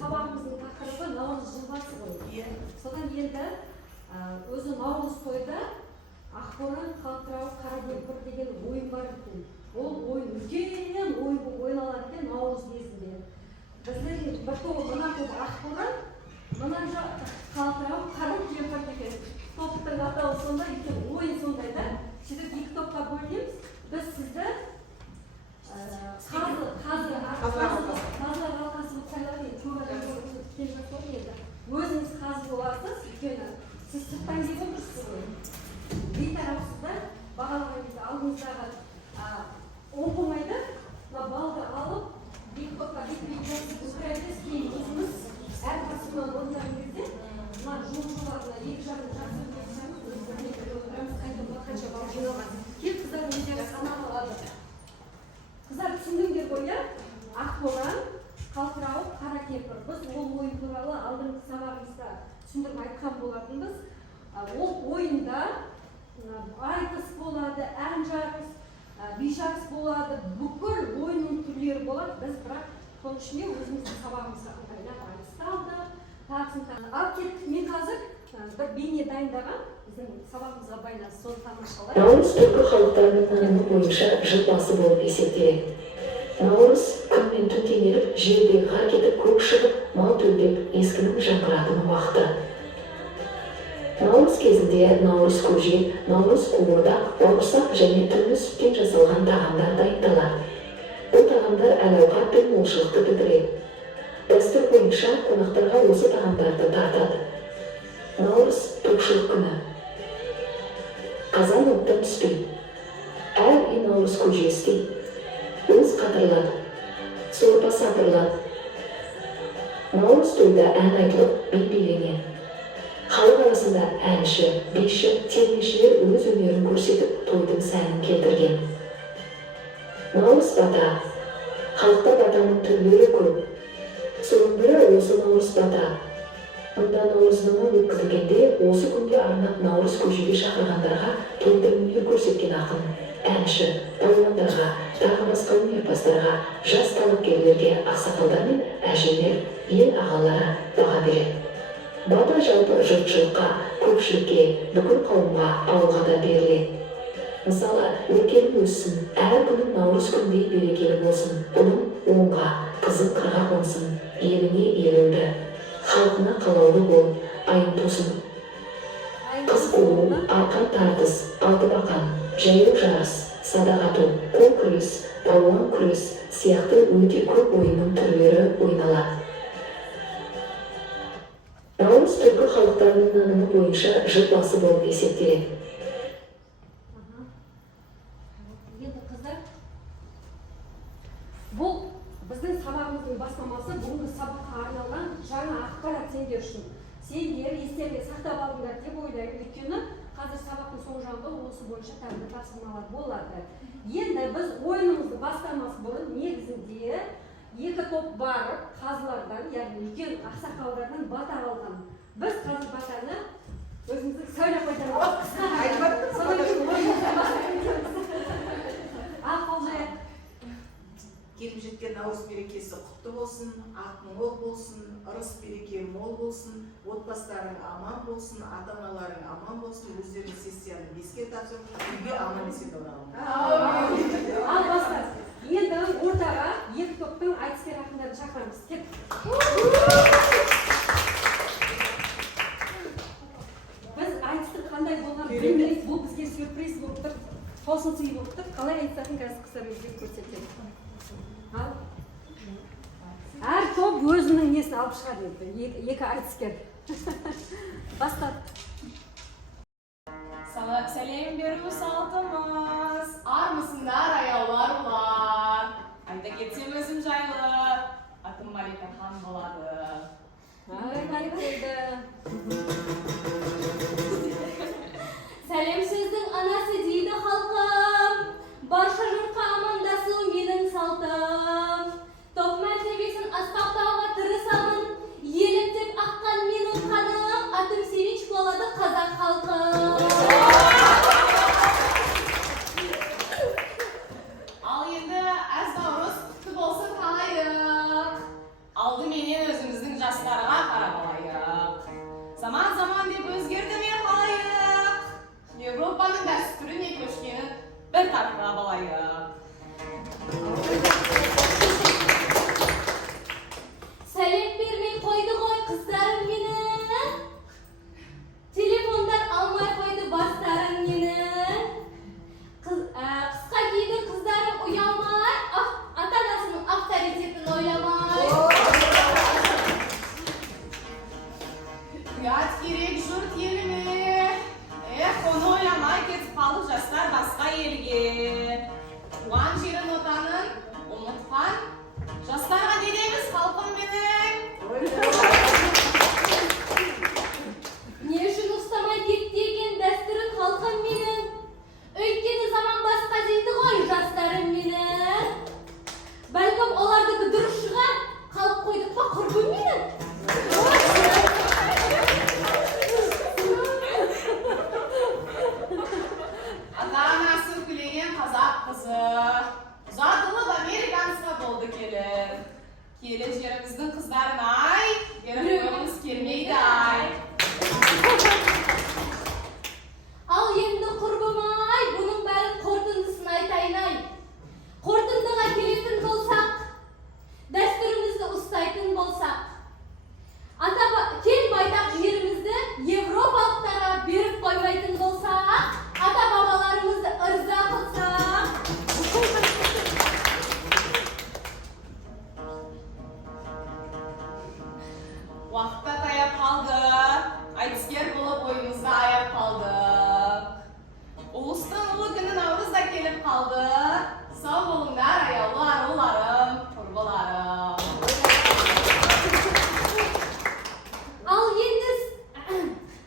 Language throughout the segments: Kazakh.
сабағымыздың тақырыбы наурыз жылбасы ғой. Содан енді өзі наурыз тойда ақборан, қалтырау, қара кемпір деген ойын бар екен. Ол ойын үлкен ойын болып ойналады екен наурыз кезінде. Біздің бір тобы мына тобы ақборан, мына жақ қалтырау, қара кемпір деген топтың атауы сондай екен. Ойын сондай да. Сөйтіп екі топқа бөлеміз. Біз сізді қазір қалқасы болып сайлады енді көп адам келіп жатыр еді. Өзіңіз қазір боласыз, өйткені сіз сырттан келіп отырсыз ғой. Бейтараусыз да бағалаған кезде алдыңыздағы оңғылмайды, балды алып, екі топқа бет-бет өсірәлесіз, кейін өзіңіз әр қасымнан орындаған кезде мына жол-жолағына екі жағын жақсы қанша бал жиналған. Кеп қыздардың өздері санап алады. Қыздар түсіндіңдер ғой, ақборан, қалтырау, қара кемпір. Біз ол ойын туралы алдыңғы сабағымызда түсіндіріп айтқан болатынбыз. Ол ойында айтыс болады, ән жарыс, би жарыс болады, бүкіл ойынның түрлері болады. Біз бірақ соның ішінде өзіміздің сабағымызға ыңғайлап айтысты алдық. Ал кеттік, мен қазір бір бейне дайындаған біздің сабағымызға байланысты соны тамашалайық. Наурыз түркі халықтарының танымы бойынша жыл басы болып есептеледі. Наурыз күн мен түн теңеліп, жердегі қар кетіп, көк шығып, мал төлдеп, ескінің жаңғыратын уақыты. Наурыз кезінде наурыз көже, наурыз қуырдақ, бауырсақ және түрлі сүттен жасалған тағамдар дайындалады. Бұл тағамдар әл-ауқат пен молшылықты білдіреді. Дәстүр бойынша қонақтарға осы тағамдарды тартады. Наурыз тоқшылық күні. Қазан оттан түспейді. Әр үй наурыз көже істейді. Өз қатырылады. Сорпа сатырылады. Наурыз тойда ән айтылып, би биленеді. Халық арасында әнші, биші, термешілер өз өнерін көрсетіп, тойдың сәнін келтірген. Наурыз бата. Халықта батаның түрлері көп. Соның бірі осы наурыз бата. Мұнда наурыздың өткізілгенде, осы күнде арнап наурыз көжеге шақырғандарға тойда өнер көрсеткен ақын, әнші, балуандарға, тағы басқа өнерпаздарға, жас талапкерлерге ақсақалдар мен әжелер, ел ағалары баға береді. Бата жалпы жұртшылыққа, көпшілікке, бүкіл қауымға, ауылға да беріледі. Мысалы, өркенің өссін, әр күнің наурыз күндей берекелі болсын, ұлың оңға, қызың қырға қонсын, еліңе елеулі, халқына қалаулы бол, айын тосын. Қыз қуу, арқан тартыс, алты бақан, жаяу жарыс, садақ ату, қол күрес, балуан күрес сияқты өте көп ойынның түрлері ойналады. Наурыз түркі халықтарының нанымы бойынша жыл басы болып есептеледі. Бұл біздің сабағымыздың бастамасы, бүгінгі сабаққа арналған жаңа ақпарат сендер үшін. Сендер естеріңе сақтап алыңдар деп ойлаймын, өйткені қазір сабақтың соң жағында осы бойынша тағы тапсырмалар болады. Енді біз ойынымызды бастамас бұрын негізінде екі топ барып, қазылардан, яғни үлкен ақсақалдардан бата алған. Біз қазір батаны өзіміздің сөйлеп қайтарамыз. Келіп жеткен наурыз берекесі құтты болсын, ақ мол болсын, ырыс береке мол болсын, отбасыларың аман болсын, ата-аналарың аман болсын, өздерінің сессияны беске тапсырып, үйге аман есен оралыңдар. Ал бастар. Енді ортаға екі топтың айтыскер ақындарын шақырамыз. Кет. Біз айтыстың қандай болған білмейміз, бұл бізге сюрприз болып тұр, тосын сый болып тұр. Қалай айтысатын қазір қыздар өзге көрсетеді. Әр топ өзінің несін алып шығады еді, екі айтыскер. Бастап. Сәлем беру салтымыз, армысыңдар аяулар ұлар. Айта кетсем өзім жайлы, атым Малика хан болады. Малика болды. Сәлем сөздің анасы дейді халқым, барша жұртқа амандасу менің салтым. Топ мәртебесін асқақтауға тырысамын, еліктеп аққан менің қаным, атым Sevinç болады қазақ халқым. Ал енді әз наурыз құтты болсын қалайық. Алдыменен өзіміздің Европаның дәстүріне көшкенін бір тартыға балайық. Сәлем бермей қойды ғой қыздарым мені. Телефондан алмай қойды бастарым мені. Қысқа киді қыздарым ұялмай, ата-анасының авторитетін ойламай. Ұят керек жұрт еліне. Оны ойламай кетіп қалып жастар басқа елге. Туған жерін отанын ұмытқан жастарға не дейміз халқым менің? Не үшін ұстамай кетті екен дәстүрін халқым менің? Өйткені заман басқа дейді ғой жастарым менің. Бәлкім олардікі дұрыс шығар, қалып қойдық па құрбым менің? Ата-анасы күлеген қазақ қызы ұзатылып американцға болды келіп. Келі жеріміздің қыздарын ай, ерігіміз келмейді ай. Ал енді құрбым-ай, бұның бәрін қорытындысын айтайын-ай. Қорытындыға келетін болсақ, дәстүрімізді ұстайтын болсақ, кең байтақ жерімізді европалықтарға беріп қоймайтын болсақ, ата-бабаларымызды ырза қылсақ. Уақытта таяп қалды, айтыскер болып ойымызға аяп қалды. Ұлыстың ұлы күні наурызда келіп қалды. Сау болыңдар аяулы аруларым, құрбыларым.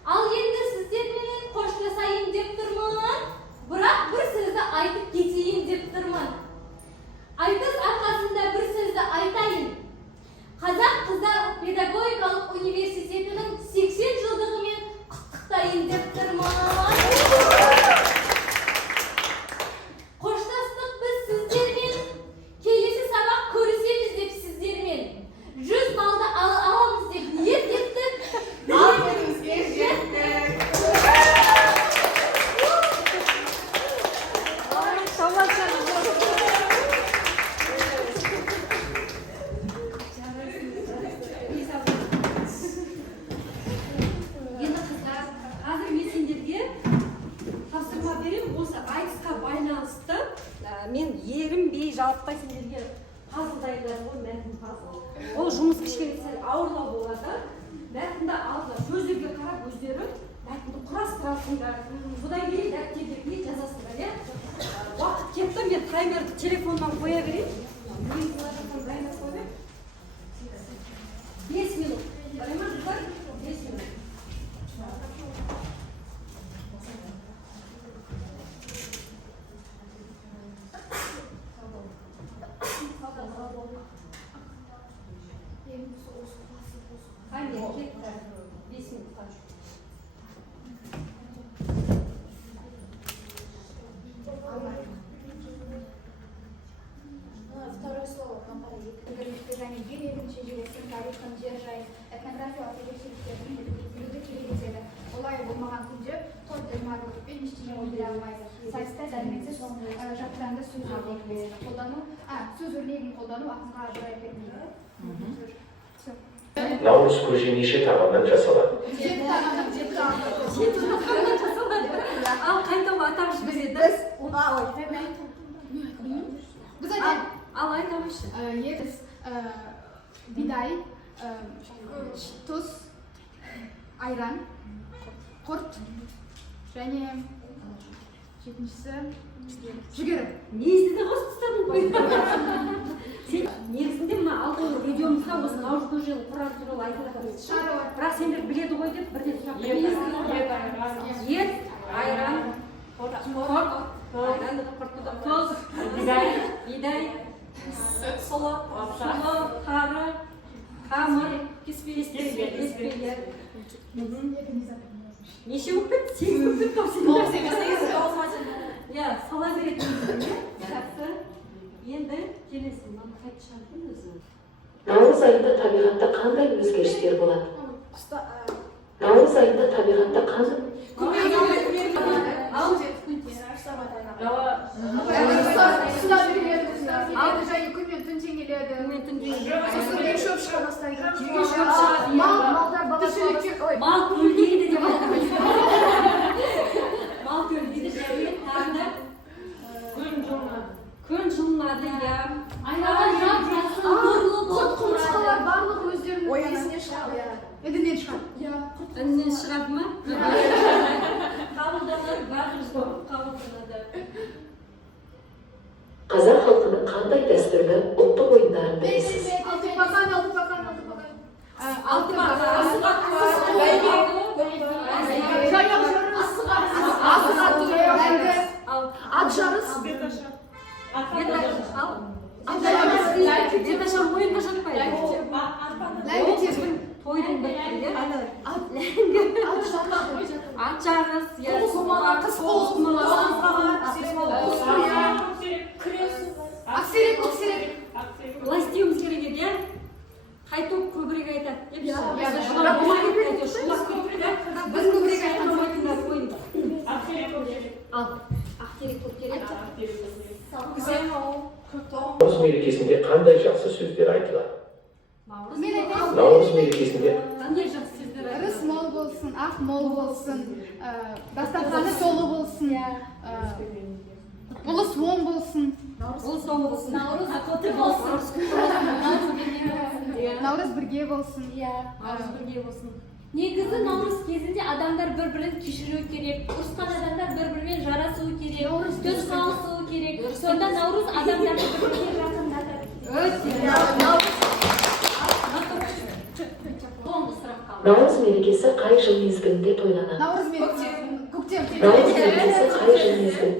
Ал енді сіздермен қоштасайын деп тұрмын, бірақ бір сөзді айтып кетейін деп тұрмын. Айтыс арқасында бір сөзді айтайын. Қазақ қыздар педагогикалық университетінің 80 жылдығымен құттықтайын деп тұрмын. Қоштастық біз сіздермен, келесі сабақ көрісеміз деп сіздермен. 100 балды аламыз деп ниет еттік. Алтынымызге жеттік. Енді қыздар, қазір мен сендерге тапсырма беремін. Осы айтысқа байланысты мен ерінбей жалықпай сендерге пазл дайындадым ғой, мәтін пазл. Ол жұмыс кішкене сәл ауырлау болады. Мәтінді алды, сөздерге қарап өздері мәтінді құрастырасыңдар. Содан кейін дәптерге жазасыңдар, иә? Уақыт кетті, мен таймерді телефоннан қоя берейін. 5 минут. Барайма, қыздар? 5 минут. Таймер кетті. 5 минутқа. Второе слово және ел егінші желесін тарихын жер жайын этнографиялық ерекшеліктерін білуді керек етеді. Олай болмаған күнде той ділмарлықпен ештеңе ойдай алмайды. Сайыста дәрменсіз жаттанды сөз өрнегін қолдану ақынға ажырай бермейді. наурыз көже неше тағамнан жасалады? Ал қайтып атап жібереді. Біз айтайық. Ал айтамызшы. Егіз, бидай, тұз, айран, құрт және жетіншісі жүгері. Не естіді ғой тұстадың ғой? Сен негізінде мына алдыңғы видеомызда осы наурыз көженің құран туралы айтып жатырмыз. Бірақ сендер біледі ғой деп бірден сұрақ қойдыңыз. Ет, айран, құрт, тұз, бидай, сұлы, қары, қамыр, кеспелер. Неше болып кетті? 8 болып кетті. Иә, сала беретін. Жақсы. Енді келесі мынаны қайтып шығардың өзі. наурыз айында табиғатта қандай өзгерістер болады? наурыз айында табиғатта қандай Және күн мен түн теңеледі. Сосын Күн шөп шыға бастайды. малдар мал көлдейді деп айтамыз. Мал көлдейді және тағы күн жылынады, иә. Айналған жап-жасыл нұрлы болып Құмырсқалар барлығы өздерінің несіне шығады. Едінен шығады. Іннен шығады ма? Қабылданады, барлығы қабылданады. Қазақ халқының қандай дәстүрлі ұлттық ойындарын білесіз? Алтыбақан. Жаяу жарыс. Асық ату. Ат жарыс. Беташар ойынға жатпайды. Ләңгі тезгін. Тойдың бір ат жарыс, Ақсерек. былай істеуіміз керек еді, иә? Қайтып көбірек айтады. Біз көбірек айтамайтындар ойында. Ақтерек көктерек. Наурыз мерекесінде қандай жақсы сөздер айтылады? Наурыз мерекесінде Қандай жақсы сөздер айтылады? Ырыс мол болсын, ақ мол болсын, дастарханы толы болсын, ұлыс оң болсын, Ол соң болсын. наурыз бірге болсын. Наурыз бірге болсын. Негізі наурыз кезінде адамдар бір-бірін кешіруі керек, ұрысқан адамдар бір-бірімен жарасуы керек, сөз қалысуы керек. Сонда наурыз адамдарды бір-біріне жақындатады. Соңғы сұрақ қалды. Наурыз мерекесі қай жыл мезгілінде тойланады? Наурыз мерекесі көктем. Наурыз мерекесі қай жыл мезгіл?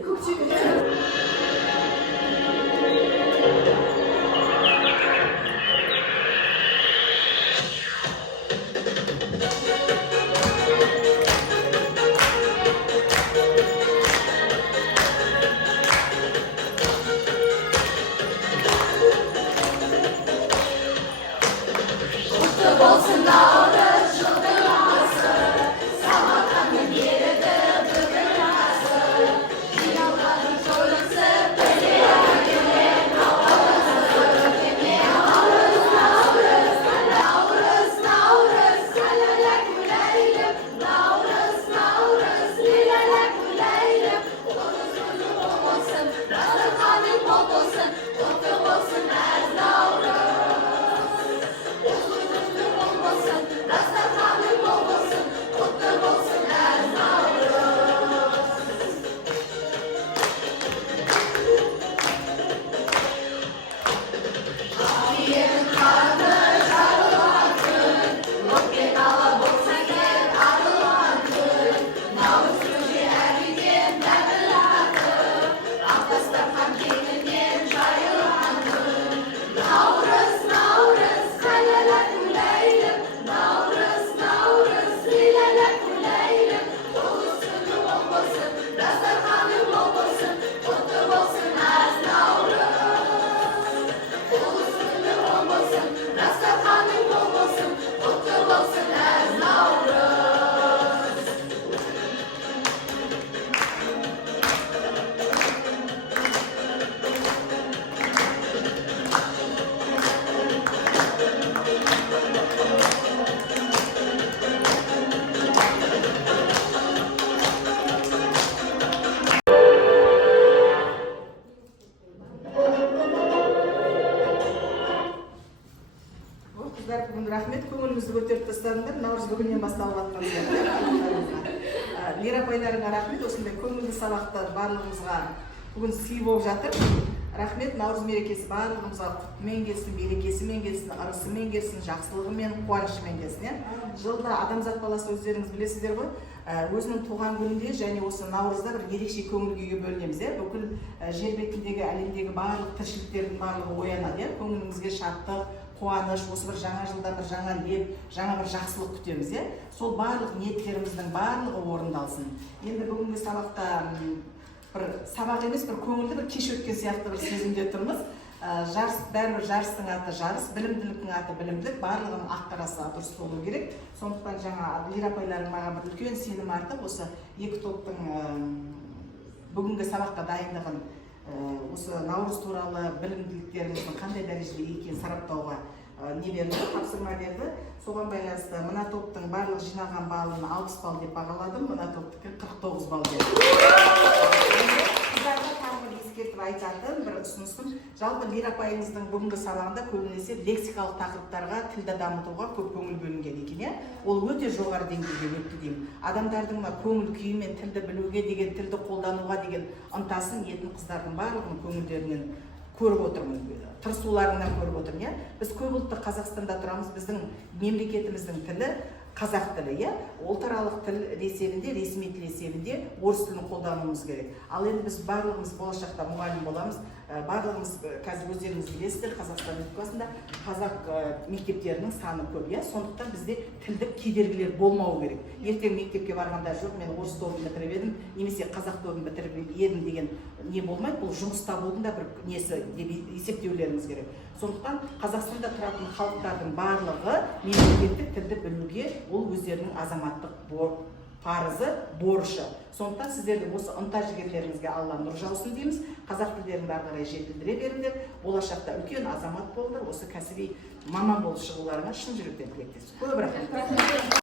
Бүгін рахмет, көңілімізді көтеріп тастадыңдар. Наурыз бүгіннен басталып жатқан сияқты. Лира апайларыңа рахмет, осындай көңілді сабақты барлығымызға бүгін сый болып жатыр. Рахмет, наурыз мерекесі барлығымызға құтымен келсін, берекесімен келсін, ырысымен келсін, жақсылығымен, қуанышымен келсін. Жылда адамзат баласы өздеріңіз білесіздер ғой, өзінің туған күнінде және осы наурызда бір ерекше көңіл күйге бөлінеміз. Бүкіл жер бетіндегі, әлемдегі барлық тіршіліктердің барлығы оянады. Көңіліңізге шаттық, қуаныш, осы бір жаңа жылда бір жаңа леп, жаңа бір жақсылық күтеміз. Сол барлық ниеттеріміздің барлығы орындалсын. Енді бүгінгі сабақта бір сабақ емес, бір көңілді, бір кеш өткен сияқты бір сезімде тұрмыз. Бәрібір жарыстың аты жарыс, білімділіктің аты білімділік, барлығының ақ-қарасы дұрыс болу керек. Сондықтан жаңа Лира апайларың маған бір үлкен сенім артып, осы екі топтың бүгінгі сабаққа дайындығын, осы Наурыз туралы білімділіктеріңіздің қандай дәрежеде екенін сараптауға не берді, тапсырма берді. Соған байланысты мына топтың барлық жинаған балын 60 балл деп бағаладым, мына топтікі 49 балл берді. Қыздарға тағы бір ескертіп айтатын бір ұсынысым, жалпы Лира апайыңыздың бүгінгі сабағында көбінесе лексикалық тақырыптарға, тілді дамытуға көп көңіл бөлінген екен. Ол өте жоғары деңгейде өтті деймін. Адамдардың көңіл күйі мен тілді білуге деген, тілді қолдануға деген ынтасын етін қыздардың барлығының көңілдерінен көріп отырмын, тырысуларынан көріп отырмын. Біз көп ұлтты Қазақстанда тұрамыз, біздің мемлекетіміздің тілі қазақ тілі, ұлтаралық тіл есебінде, ресми тіл есебінде орыс тілін қолдануымыз керек. Ал енді біз барлығымыз болашақта мұғалім боламыз, барлығымыз қазір өздеріңіз білесіздер, Қазақстан Республикасында қазақ мектептерінің саны көп, сондықтан бізде тілдік кедергілер болмау керек. Ертең мектепке барғанда жоқ, мен орыс тобын бітіріп едім, немесе қазақ тобын бітіріп едім деген не болмайды, бұл жұмыс табудың да бір несі деп есептеулеріңіз керек. Сондықтан Қазақстанда тұратын халықтардың барлығы мемлекеттік тілді білуге ол өздерінің азаматтық парызы, борышы. Сондықтан сіздердің осы ынта жігерлеріңізге Алла нұр жаусын дейміз. Қазақ тілдеріңді ары қарай жетілдіре беріңдер. Болашақта үлкен азамат болыңдар, осы кәсіби маман болып шығуларыңа шын жүректен тілектеспін. Көп рахмет.